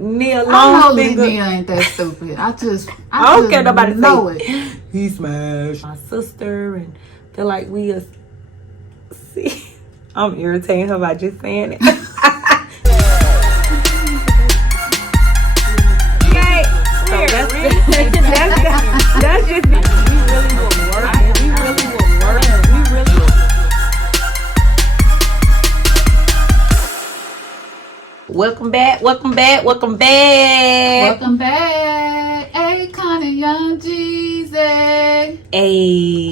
Nia I know long finger. Nia ain't that stupid. I I don't care nobody know say it. he smashed my sister and feel like we are. See, I'm irritating her by just saying it. That's just it. We really will work. We really will work. We really will. Welcome back. Welcome back. Welcome back. Welcome back. Hey, Connie, young Jeezy. Hey.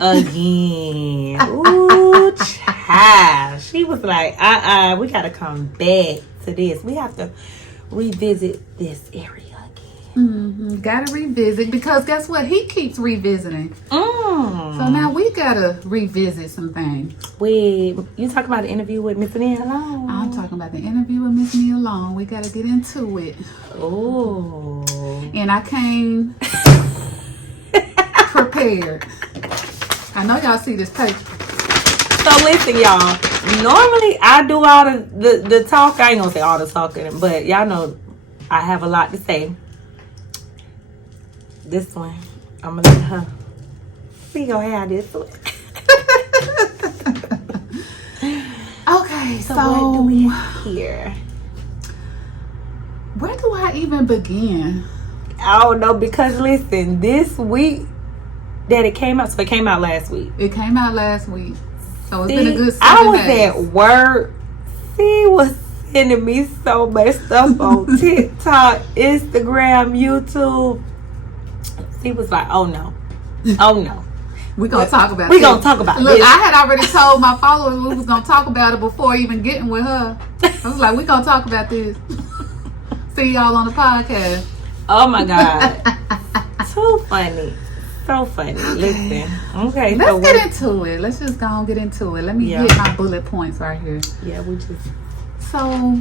Again. Ooh, child. She was like, we got to come back to this. We have to revisit this area. Gotta revisit because guess what? He keeps revisiting. So now we gotta revisit some things. Wait, you talking about the interview with Miss Nia Long? I'm talking about the interview with Miss Nia Long. We gotta get into it. Oh. And I came prepared. I know y'all see this paper. So listen, y'all. Normally I do all the talk. I ain't gonna say all the talking, but y'all know I have a lot to say. This one, I'm gonna let her. We gonna have this one. Okay, so what do we have here? Where do I even begin? I don't know because listen, this week that it came out, so it came out last week. It came out last week, so it's been a good 7 I was days. at work. She was sending me so much stuff on TikTok, Instagram, YouTube. He was like, oh no. We're going to talk about it. We're going to talk about it. Look, I had already told my followers we was going to talk about it before even getting with her. I was like, we're going to talk about this. See y'all on the podcast. Oh my God. Too funny. So funny. Listen. Okay. Let's get into it. Let's just go and get into it. Let me get my bullet points right here. Yeah, we just. So,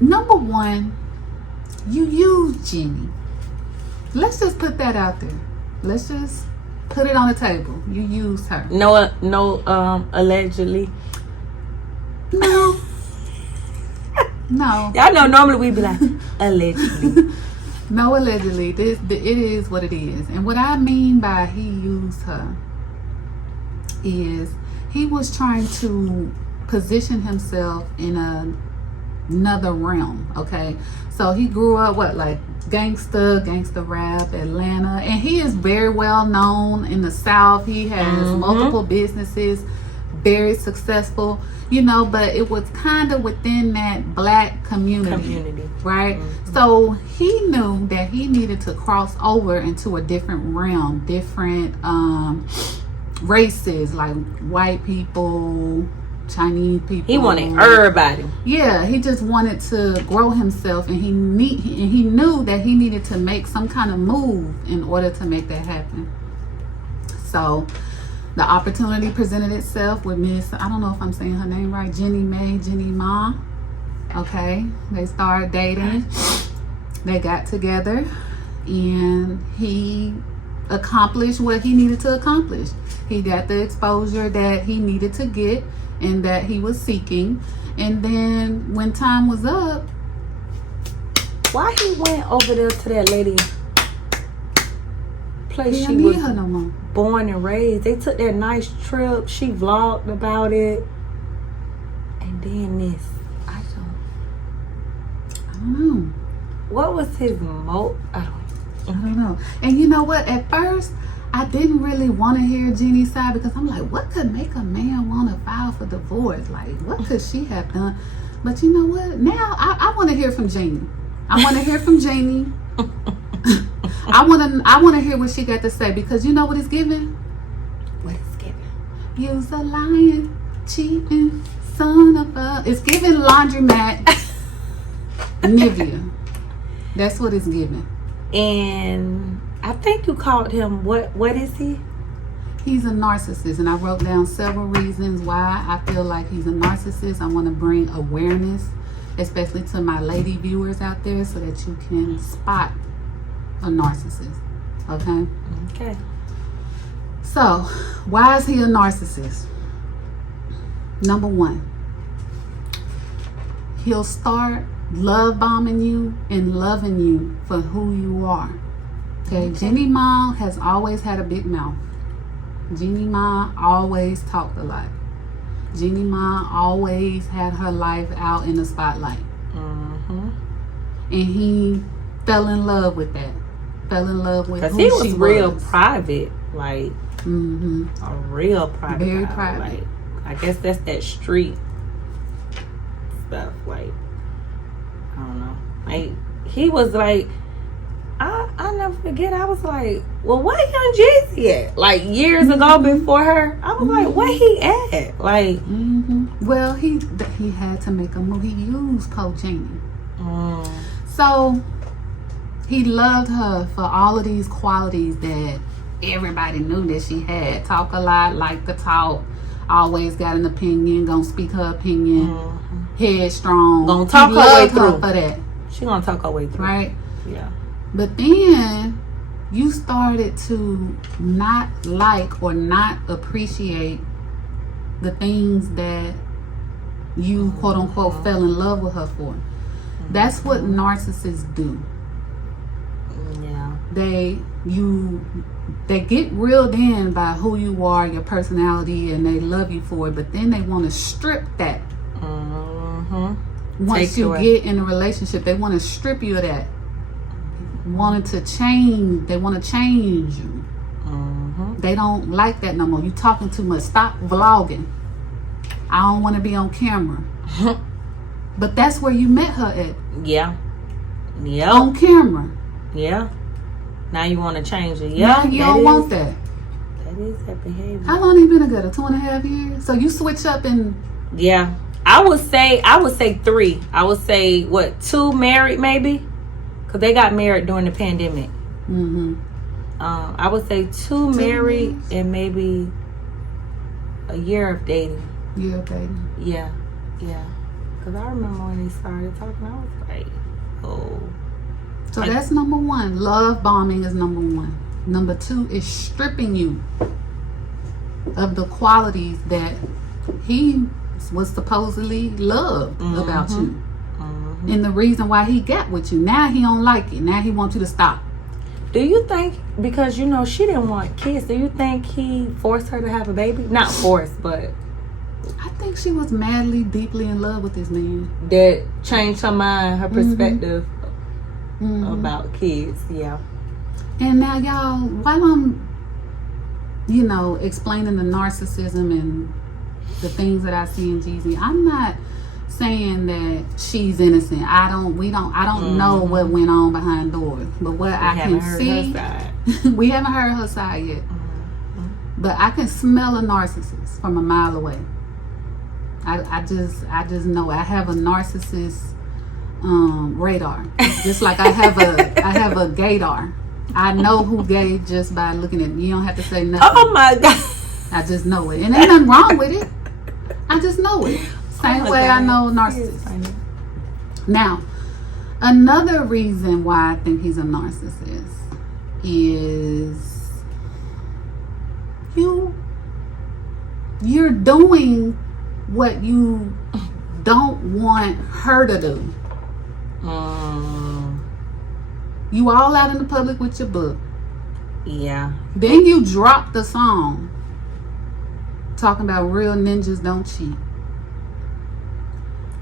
number one, you use Jenny. Let's just put that out there. Let's just put it on the table. You used her. No, allegedly. No. No. Y'all know normally we be like, allegedly. No, allegedly. It is what it is. And what I mean by he used her is he was trying to position himself in another realm, okay? So he grew up, like gangster rap, Atlanta, and he is very well known in the South. He has multiple businesses, very successful, but it was kind of within that black community. Right? So he knew that he needed to cross over into a different realm, different races, like white people, Chinese people. He wanted everybody. Yeah, he just wanted to grow himself, and he knew that he needed to make some kind of move in order to make that happen. So the opportunity presented itself with Miss, I don't know if I'm saying her name right, Jenny Ma. Okay, they started dating. They got together, and he accomplished what he needed to accomplish. He got the exposure that he needed to get and that he was seeking. And then when time was up, why he went over there to that lady place she was no more. Born and raised? They took that nice trip. She vlogged about it, and then this. I don't know. What was his I don't know. And you know what? At first, I didn't really want to hear Jeannie's side because I'm like, what could make a man want to file for divorce? Like, what could she have done? But you know what? Now I want to hear from Jeannie. I want to hear from Jeannie. I want to hear what she got to say because you know what it's giving? What it's giving? You's a lying, cheating son of a. It's giving laundromat Nivea. That's what it's giving. And I think you called him what is he? He's a narcissist, and I wrote down several reasons why I feel like he's a narcissist. I want to bring awareness, especially to my lady viewers out there, so that you can spot a narcissist. Okay. So why is he a narcissist? Number one, he'll start love bombing you and loving you for who you are. Okay, Jeannie Ma has always had a big mouth. Jeannie Ma always talked a lot. Jeannie Ma always had her life out in the spotlight. Mm-hmm. And he fell in love with that. Fell in love with who he was she real was. private, like a real private, very guy. private. Like, I guess that's that street stuff. Like, I don't know. Like, he was like, I never forget. I was like, well, where young Jeezy at? Like years ago before her, I was like, where he at? Like, well, he had to make a move. He used Po Jeannie. Mm. So he loved her for all of these qualities that everybody knew that she had. Talk a lot, like to talk, always got an opinion, gonna speak her opinion, headstrong. Gonna talk her way through. For that. She gonna talk her way through. Right? Yeah. But then you started to not like or not appreciate the things that you quote unquote fell in love with her for. That's what narcissists do. Yeah. They get reeled in by who you are, your personality, and they love you for it, but then they want to strip that. Once you get in a relationship, they want to strip you of that. They want to change you. They don't like that no more. You talking too much. Stop vlogging. I don't want to be on camera. But that's where you met her at. Yeah. Yeah. On camera. Yeah. Now you want to change it. Yeah. Now you don't want that. That is that behavior. How long you been together? 2.5 years? So you switch up and... Yeah. I would say 3. I would say, 2 married maybe? Because they got married during the pandemic. I would say 2 married years? And maybe a year of dating. Year of dating. Yeah. Yeah. Because I remember when they started talking, I was like, oh. So that's number 1. Love bombing is number 1. Number 2 is stripping you of the qualities that he was supposedly loved about you. And the reason why he got with you. Now he don't like it. Now he wants you to stop. Do you think, because she didn't want kids, do you think he forced her to have a baby? Not forced, but... I think she was madly, deeply in love with this man. That changed her mind, her perspective about kids. Yeah. And now, y'all, while I'm, explaining the narcissism and the things that I see in Jeezy, I'm not saying that she's innocent. I don't know what went on behind doors. But what I can see, we haven't heard her side yet. But I can smell a narcissist from a mile away. I just know. I have a narcissist radar, just like I have a gaydar. I know who gay just by looking at me. You don't have to say nothing. Oh my God! I just know it, and ain't nothing wrong with it. I just know it. Same way I know narcissists. Now, another reason why I think he's a narcissist is you're doing what you don't want her to do. You all out in the public with your book. Yeah. Then you drop the song talking about real ninjas don't cheat.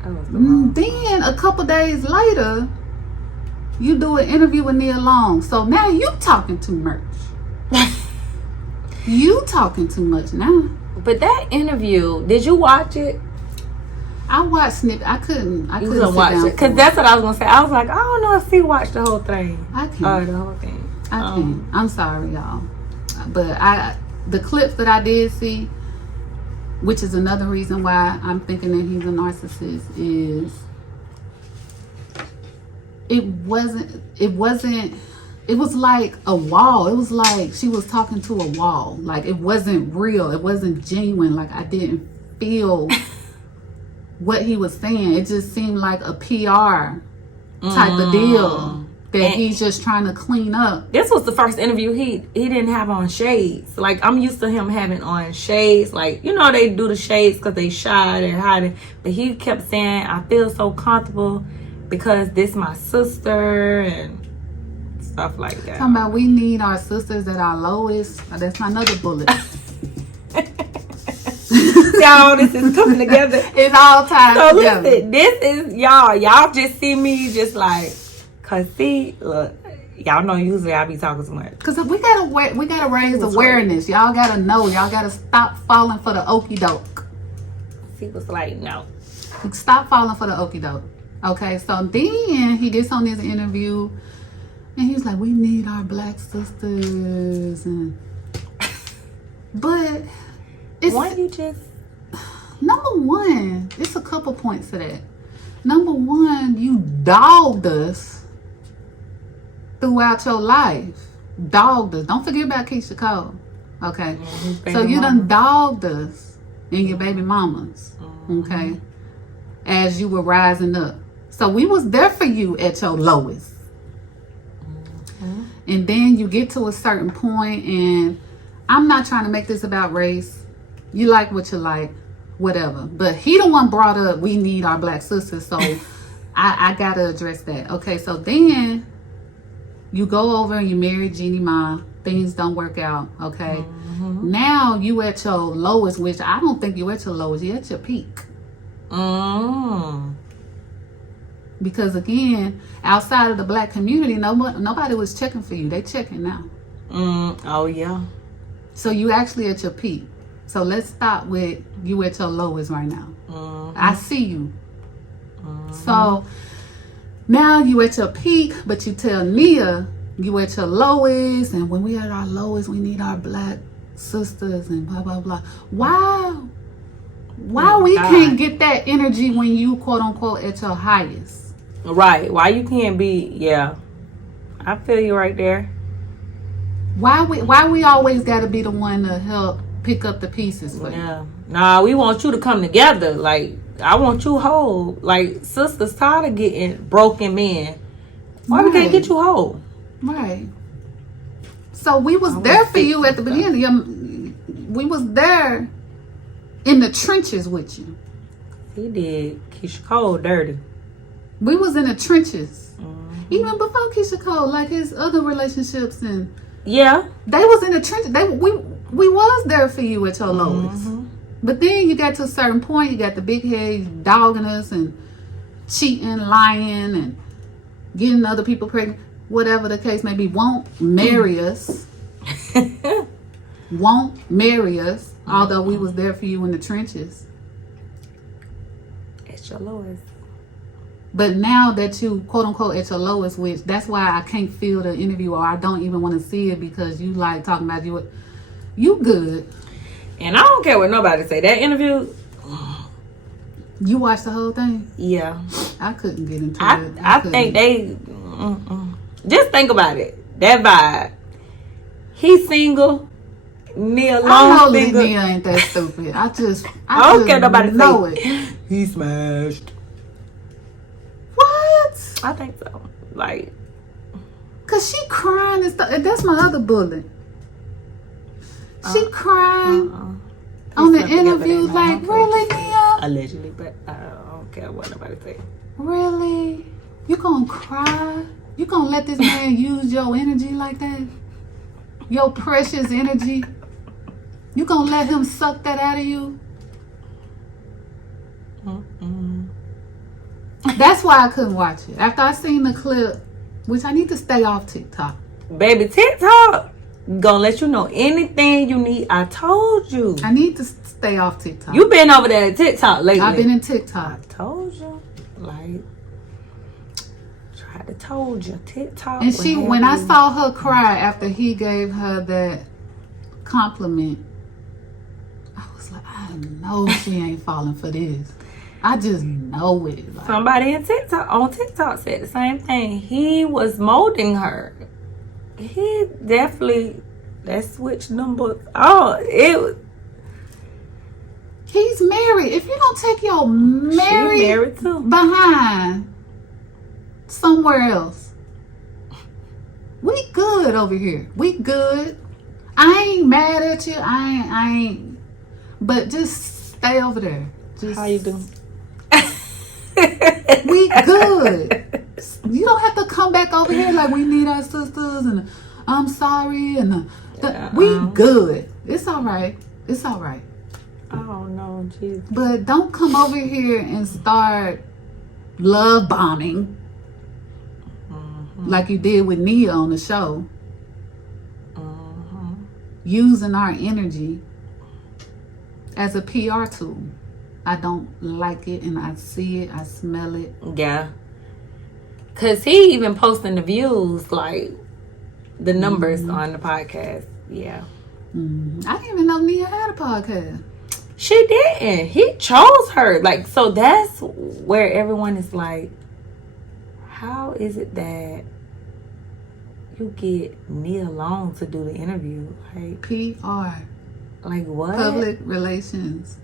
Then a couple days later, you do an interview with Nia Long. So now you talking too much. You talking too much now. But that interview, did you watch it? I watched snippet. I couldn't watch it because that's what I was gonna say. I was like, I don't know if she watched the whole thing. I can't. The whole thing. I can't. I'm sorry, y'all. But the clips that I did see, which is another reason why I'm thinking that he's a narcissist, is it was like a wall. It was like she was talking to a wall. Like it wasn't real. It wasn't genuine. Like I didn't feel what he was saying. It just seemed like a PR type of deal that he's just trying to clean up. This was the first interview he didn't have on shades. Like I'm used to him having on shades. Like they do the shades because they shy, they're hiding. But he kept saying, "I feel so comfortable because this my sister and stuff like that. Talking about we need our sisters at our lowest. That's another bullet. Y'all, this is coming together. It's all tied So together. listen, this is y'all just see me just like, cause see, look, y'all know usually I be talking too much. Cause we gotta raise awareness. Y'all gotta know. Y'all gotta stop falling for the okie doke. He was like, no. Stop falling for the okie doke. Okay, so then he gets on this interview and he's like, we need our black sisters. But it's Why you just number one, it's a couple points to that. Number one, you dogged us throughout your life. Dogged us. Don't forget about Keisha Cole. Okay. So you done dogged us and your baby mamas. Okay. As you were rising up. So we was there for you at your lowest. And then you get to a certain point, and I'm not trying to make this about race. You like what you like, whatever. But he the one brought up we need our black sisters, so I gotta address that. Okay, so then you go over and you marry Jeannie Ma. Things don't work out, okay? Now you at your lowest, which I don't think you at your lowest. You at your peak. Because again, outside of the black community, nobody was checking for you. They checking now. Oh yeah. So you actually at your peak. So let's stop with you at your lowest right now. I see you. So now you at your peak, but you tell Nia you at your lowest, and when we at our lowest, we need our black sisters and blah blah blah. Why we can't get that energy when you quote unquote at your highest? Right. Why you can't be? Yeah, I feel you right there. Why we always got to be the one to help pick up the pieces for you? Yeah. Nah, we want you to come together. Like, I want you whole. Like, sisters tired of getting broken men. Why we can't get you whole? Right. So we was there for you at the beginning. We was there in the trenches with you. He did Keisha Cole dirty. We was in the trenches. Even before Keisha Cole, like his other relationships, and yeah, they was in the trenches. We was there for you at your lowest. But then you got to a certain point, you got the big head dogging us and cheating, lying, and getting other people pregnant, whatever the case may be. Won't marry us. Won't marry us, although we was there for you in the trenches. At your lowest. But now that you quote unquote at your lowest, which that's why I can't feel the interview, or I don't even want to see it, because you like talking about you good. And I don't care what nobody say. That interview, you watched the whole thing? Yeah. I couldn't get into it. I think they just think about it. That vibe. He's single. Nia Long single. Nia ain't that stupid. I don't care nobody know say it. He smashed. What? I think so. Like, cause she crying and stuff. That's my other bullet. She crying on the interview, like, really, Nia? Allegedly, but I don't care what nobody say. Really? You gonna cry? You gonna let this man use your energy like that? Your precious energy? You gonna let him suck that out of you? That's why I couldn't watch it. After I seen the clip, which I need to stay off TikTok. Baby, TikTok gonna let you know anything you need. I told you. I need to stay off TikTok. You been over there at TikTok lately. I've been in TikTok. I told you. Like, tried to told you. TikTok. And when I saw her cry after he gave her that compliment, I was like, I know she ain't falling for this. I just know it. Like, somebody on TikTok said the same thing. He was molding her. He definitely, that switch number. He's married. If you don't take your married too. behind somewhere else, we good over here. We good. I ain't mad at you. I ain't. But just stay over there. Just, how you doing? We good. You don't have to come back over here like we need our sisters and I'm sorry and we good. It's all right. It's all right. I don't know, Jesus. But don't come over here and start love bombing like you did with Nia on the show. Using our energy as a PR tool. I don't like it, and I see it, I smell it. Yeah. Because he even posting the views, like the numbers on the podcast. Yeah. I didn't even know Nia had a podcast. She didn't. He chose her. Like, so that's where everyone is like, how is it that you get Nia Long to do the interview? Like PR. Like what? Public relations.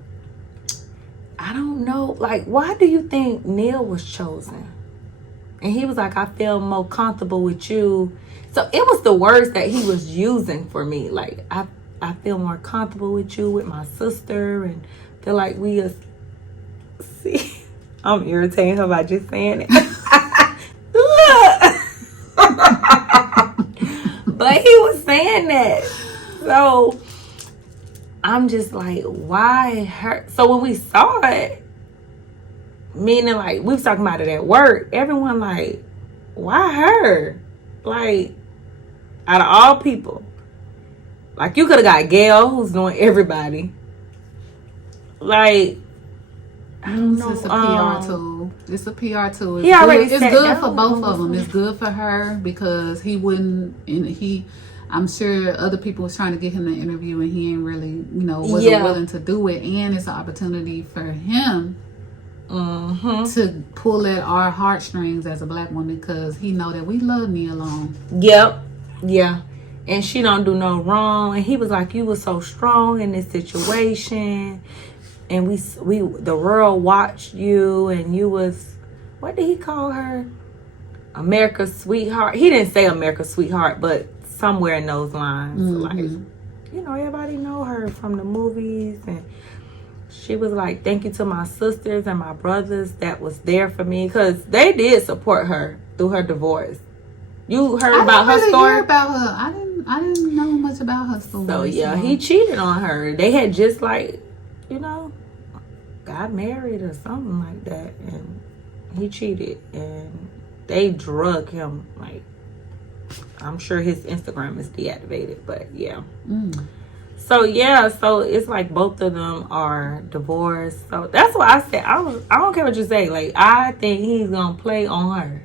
I don't know. Like, why do you think Neil was chosen? And he was like, I feel more comfortable with you. So it was the words that he was using for me. Like, I feel more comfortable with you, with my sister, and feel like we are. See, I'm irritating her by just saying it. Look. But he was saying that. So I'm just like, why her? So when we saw it, meaning like we was talking about it at work, everyone like, why her? Like, out of all people, like you could have got Gail, who's doing everybody. Like, I don't know. It's a PR tool. It's a PR tool. It's he already good. said It's good that for both of them. It's good for her because he wouldn't, and I'm sure other people was trying to get him to interview and he ain't really, wasn't willing to do it. And it's an opportunity for him to pull at our heartstrings as a black woman because he know that we love Nia Long. Yep. Yeah. And she don't do no wrong. And he was like, you were so strong in this situation. And we the world watched you and you was, what did he call her? America's sweetheart. He didn't say America's sweetheart, but somewhere in those lines. Like, everybody know her from the movies. And she was like, thank you to my sisters and my brothers that was there for me. Because they did support her through her divorce. You heard about her story? Hear about her. I didn't know much about her story. So, yeah, he cheated on her. They had just like, got married or something like that. And he cheated. And they drug him. Like, I'm sure his Instagram is deactivated. But, yeah. So, yeah. So, it's like both of them are divorced. So, that's why I said, I don't care what you say. Like, I think he's going to play on her.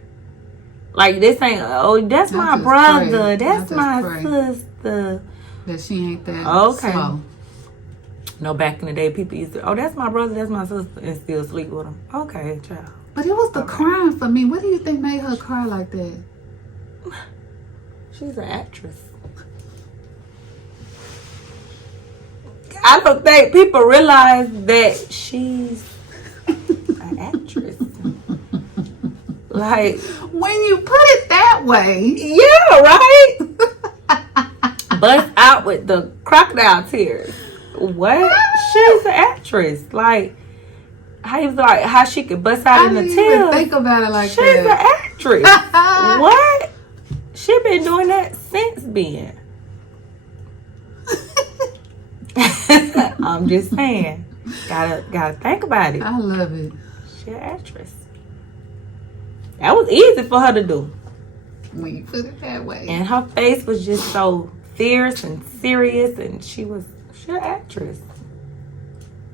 Like, this ain't, that's my brother. Pray. That's my sister. That she ain't that okay. slow. No, back in the day, people used to, that's my brother, that's my sister, and still sleep with him. Okay, child. But it was the crying for me. What do you think made her cry like that? She's an actress. I don't think people realize that she's an actress. Like, when you put it that way. Yeah, right? Bust out with the crocodile tears. What? She's an actress. Like, how she could bust out in the tears. I didn't even think about it like She's that. She's an actress. What? She been doing that since then. I'm just saying. Gotta think about it. I love it. She's an actress. That was easy for her to do. When you put it that way. And her face was just so fierce and serious, and she's an actress.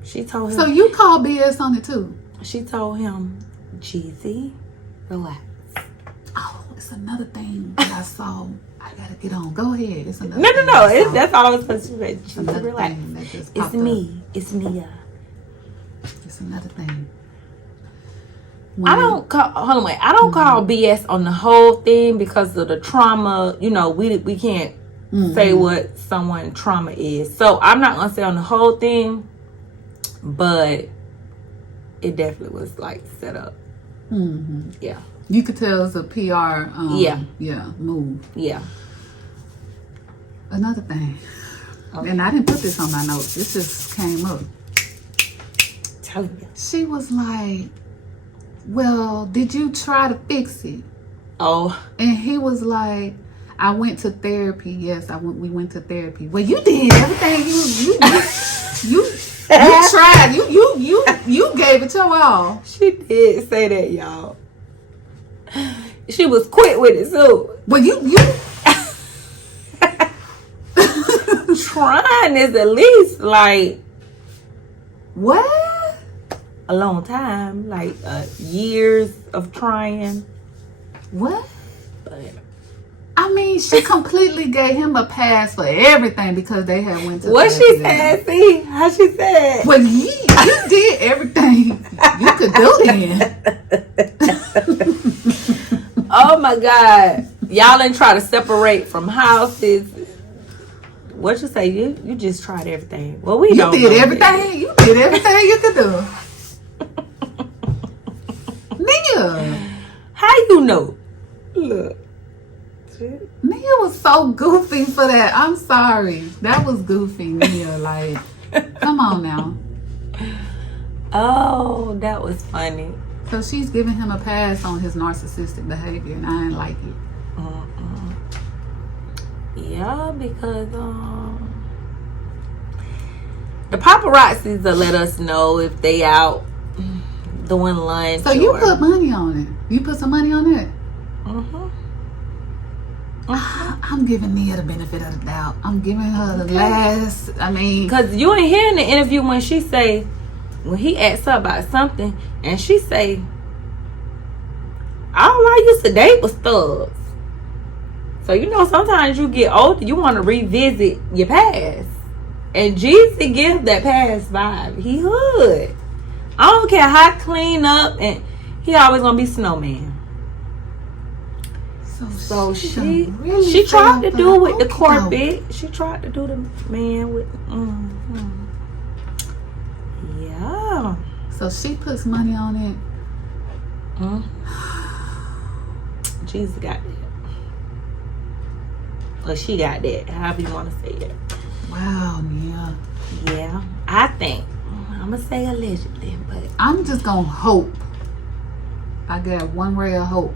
She told him. So you called BS on it too? She told him, Jeezy, relax. Oh, it's another thing that I saw. I gotta get on. Go ahead. It's another thing. No. That's all I was supposed to say. Jeezy, relax. It's me. It's Nia. It's another thing. I don't call BS on the whole thing because of the trauma. We can't say what someone's trauma is. So I'm not gonna say on the whole thing, but it definitely was like set up. Yeah, you could tell it's a PR. Move. Yeah. Another thing, and I didn't put this on my notes. This just came up. Tell me. She was like, well, did you try to fix it? Oh. And he was like, I went to therapy. Yes, we went to therapy. Well, you did everything you tried. You gave it your all. She did say that, y'all. She was quick with it too. Well, you trying is at least like what? A long time, like years of trying. What? But I mean, she completely gave him a pass for everything because they had went to. What she said? See how she said? Well, you did everything you could do then. Oh my God, y'all didn't try to separate from houses. What you say? You just tried everything. Well, we don't. You did everything. You did everything you could do. Nia, how you know? Look. Nia was so goofy for that. I'm sorry. That was goofy, Nia. Like, come on now. Oh, that was funny. So she's giving him a pass on his narcissistic behavior, and I ain't like it. Yeah, because the paparazzis will let us know if they out doing lunch. So you put money on it. You put some money on it. I'm giving Nia the benefit of the doubt. I'm giving her the last. I mean, because you ain't hearing the interview when she say, when he asks her about something, and she say, all I used to date was thugs. So you know, sometimes you get older, you want to revisit your past, and Jeezy gives that past vibe. He hood. I don't care how clean up, and he always gonna be snowman. So she tried to do with the Corvette. She tried to do the man with. Yeah. So she puts money on it. Jesus got that. Or she got that. However you want to say it. Wow, Nia. Yeah. I think. I'm going to say allegedly, but. I'm just going to hope. I got one ray of hope.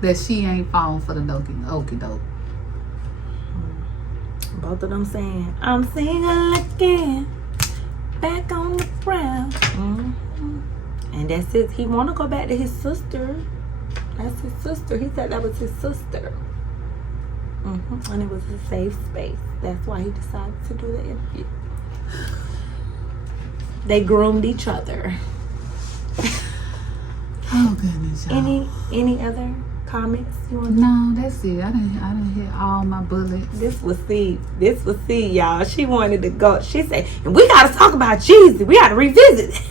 That she ain't falling for the okie doke. Both of them saying, I'm single again. Back on the ground. And that's it. He want to go back to his sister. That's his sister. He said that was his sister. And it was a safe space. That's why he decided to do the interview. They groomed each other. Oh goodness, y'all. Any other comments you want? No, that's it. I didn't hit all my bullets. This was C, y'all. She wanted to go. She said, and we gotta talk about Jeezy. We gotta revisit it.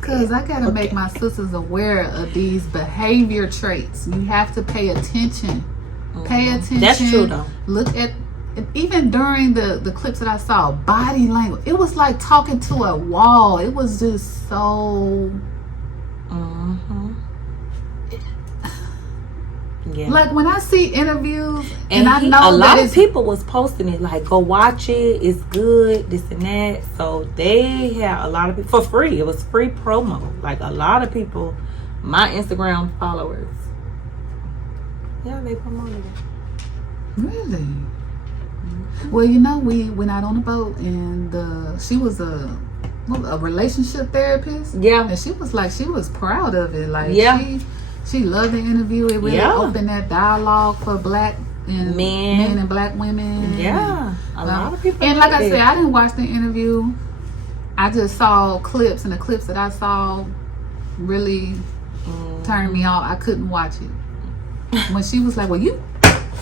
Because I gotta make my sisters aware of these behavior traits. You have to pay attention. Pay attention. That's true though. Look at, even during the clips that I saw, body language. It was like talking to a wall. It was just so. Yeah. Like when I see interviews and I know a lot of people was posting it like, go watch it, it's good, this and that. So they had a lot of people for free. It was free promo. Like a lot of people, my Instagram followers, yeah, they promoted it. Really? Well, you know, we went out on a boat and she was a relationship therapist. Yeah. And she was proud of it. Like she loved the interview. It really opened that dialogue for black and men and black women. Yeah. A lot of people. And like I said, I didn't watch the interview. I just saw clips, and the clips that I saw really turned me off. I couldn't watch it. When she was like, well, you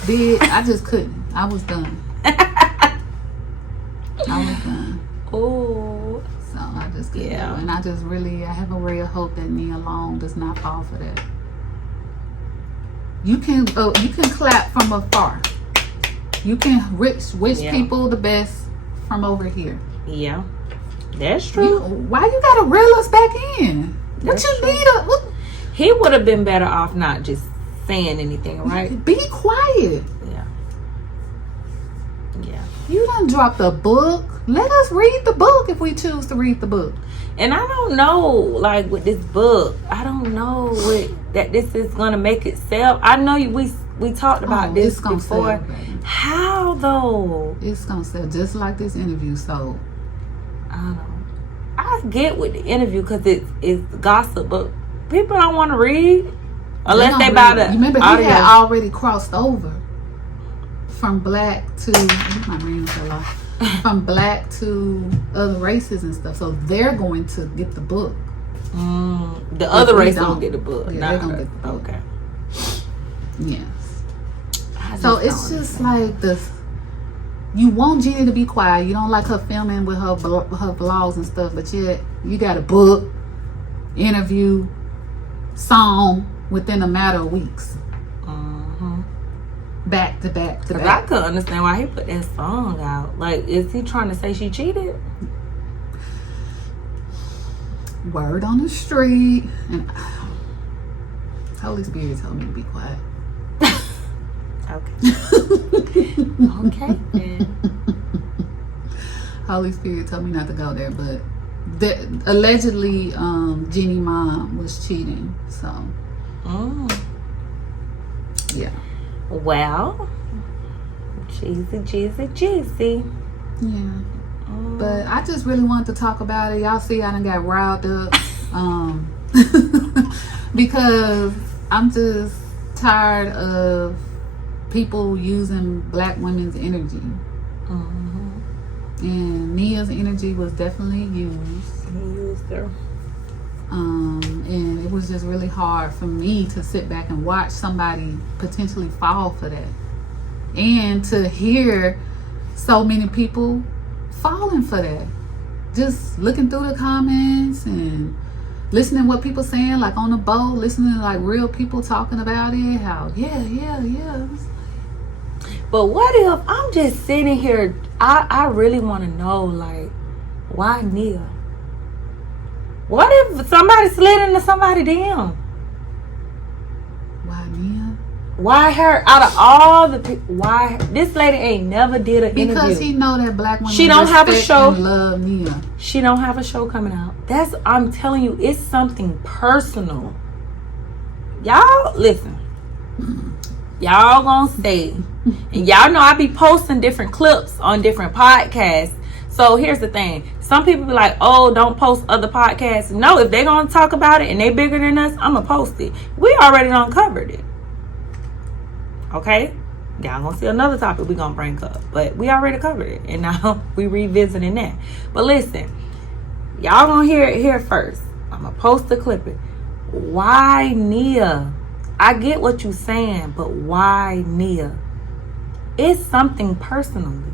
did, I just couldn't. I was done. Oh. So I just couldn't. Yeah. And I have a ray of hope that Nia Long does not fall for that. You can clap from afar. You can wish people the best from over here. Yeah, that's true. Why you gotta reel us back in? That's what you true. need? He would have been better off not just saying anything, right? Be quiet. Yeah. You done dropped a book. Let us read the book if we choose to read the book. And I don't know, like with this book, I don't know that this is gonna make it sell. I know we talked about this before. Sell, how though? It's gonna sell just like this interview. So I don't know. I get with the interview because it's gossip, but people don't want to read unless they buy the. You remember audio. He had already crossed over from black to from black to other races and stuff. So they're going to get the book. The other race don't get the book. Yeah, they're gonna get the book. Okay. Yes. So it's just like this. You want Jeannie to be quiet. You don't like her filming with her vlogs and stuff, but yet you got a book, interview, song within a matter of weeks. Back to back to back. I couldn't understand why he put that song out. Like, is he trying to say she cheated? Word on the street. And Holy Spirit told me to be quiet. Okay. Okay, then. Holy Spirit told me not to go there, but allegedly Jeannie mom was cheating. So yeah. Well, Jeezy. Yeah. But I just really wanted to talk about it. Y'all see I done got riled up. Because I'm just tired of people using black women's energy. And Nia's energy was definitely used. He used her. And it was just really hard for me to sit back and watch somebody potentially fall for that. And to hear so many people falling for that. Just looking through the comments and listening to what people saying, like on the boat, listening to like real people talking about it, how yeah. But what if I'm just sitting here, I really want to know, like, why Nia? What if somebody slid into somebody's DM? Why Nia? Why her? Out of all the people, why this lady ain't never did an interview? Because he know that black women she don't have a show. And love Nia. She don't have a show coming out. I'm telling you, it's something personal. Y'all listen. Y'all gonna stay, and y'all know I be posting different clips on different podcasts. So here's the thing. Some people be like, oh, don't post other podcasts. No, if they gonna talk about it and they bigger than us, I'm gonna post it. We already done covered it. Okay? Y'all gonna see another topic we gonna bring up. But we already covered it. And now we revisiting that. But listen, y'all gonna hear it here first. I'm gonna post the clipping. Why Nia? I get what you saying, but why Nia? It's something personally.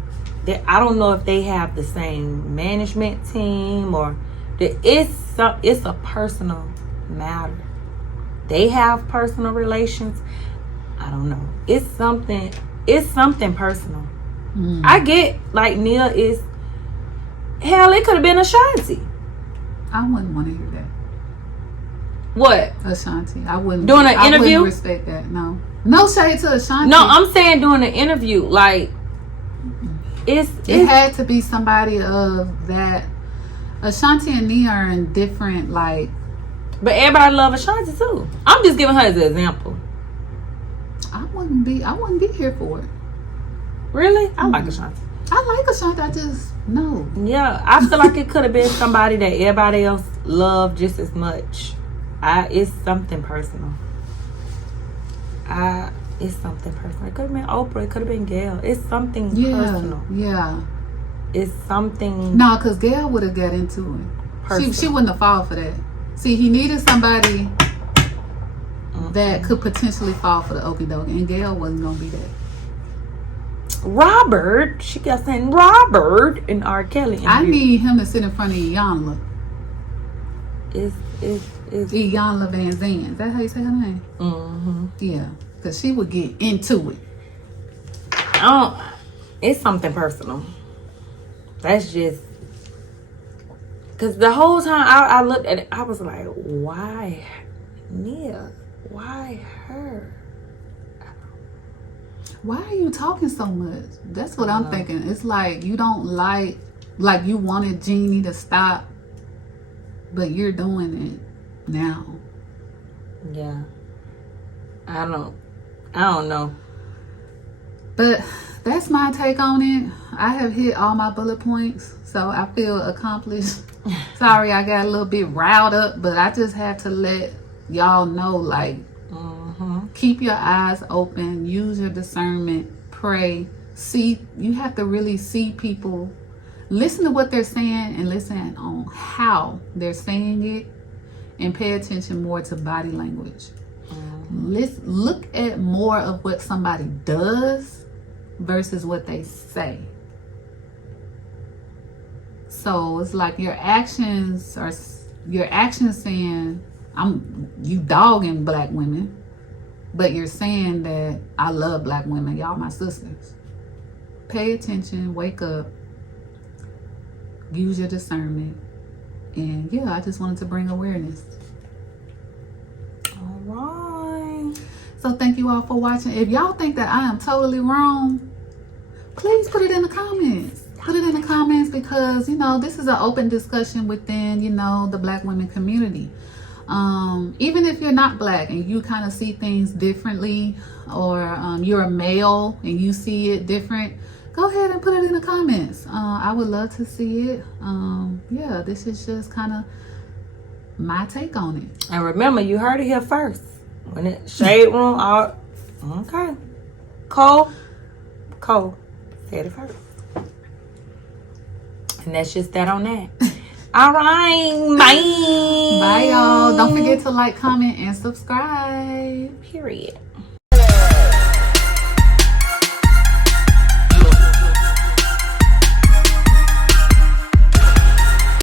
I don't know if they have the same management team or it's a personal matter. They have personal relations. I don't know. It's something personal. I get like Nia is hell, it could have been Ashanti. I wouldn't want to hear that. What? Ashanti. I wouldn't doing an interview? I wouldn't respect that. No shade to Ashanti. No, I'm saying doing an interview. Like it had to be somebody of that. Ashanti and Nia are in different like. But everybody love Ashanti too. I'm just giving her as an example. I wouldn't be here for it. Really? I like Ashanti. I like Ashanti. I just no. Yeah, I feel like it could have been somebody that everybody else loved just as much. It's something personal. It's something personal. It could have been Oprah. It could have been Gail. It's something personal. Yeah. It's something. No, because Gail would have got into it. She wouldn't have fallen for that. See, he needed somebody that could potentially fall for the okie dokie, and Gail wasn't gonna be that. Robert, she kept saying Robert and R. Kelly. I need him to sit in front of Iyanla. It's Iyanla Van Zandt. Is that how you say her name? Yeah, because she would get into it. It's something personal. That's just because the whole time I looked at it, I was like, why Nia? Why her? why are you talking so much? That's what I'm thinking. It's like you don't like you wanted Jeannie to stop, but you're doing it now. Yeah. I don't know. But that's my take on it. I have hit all my bullet points, so I feel accomplished. Sorry, I got a little bit riled up, but I just have to let y'all know, like, keep your eyes open, use your discernment, pray, see. You have to really see people, listen to what they're saying, and listen on how they're saying it, and pay attention more to body language. Let's look at more of what somebody does versus what they say. So it's like your actions saying you dogging black women, but you're saying that I love black women, y'all my sisters. Pay attention, wake up, use your discernment, and yeah, I just wanted to bring awareness. All right. So thank you all for watching. If y'all think that I am totally wrong, please put it in the comments. Put it in the comments, because this is an open discussion within the black women community. Even if you're not black and you kind of see things differently, or you're a male and you see it different, go ahead and put it in the comments. I would love to see it. Yeah, this is just kind of my take on it. And remember, you heard it here first. When it shade room, okay. Cole said it first. And that's just that on that. All right. Bye. Bye, y'all. Don't forget to like, comment, and subscribe. Period.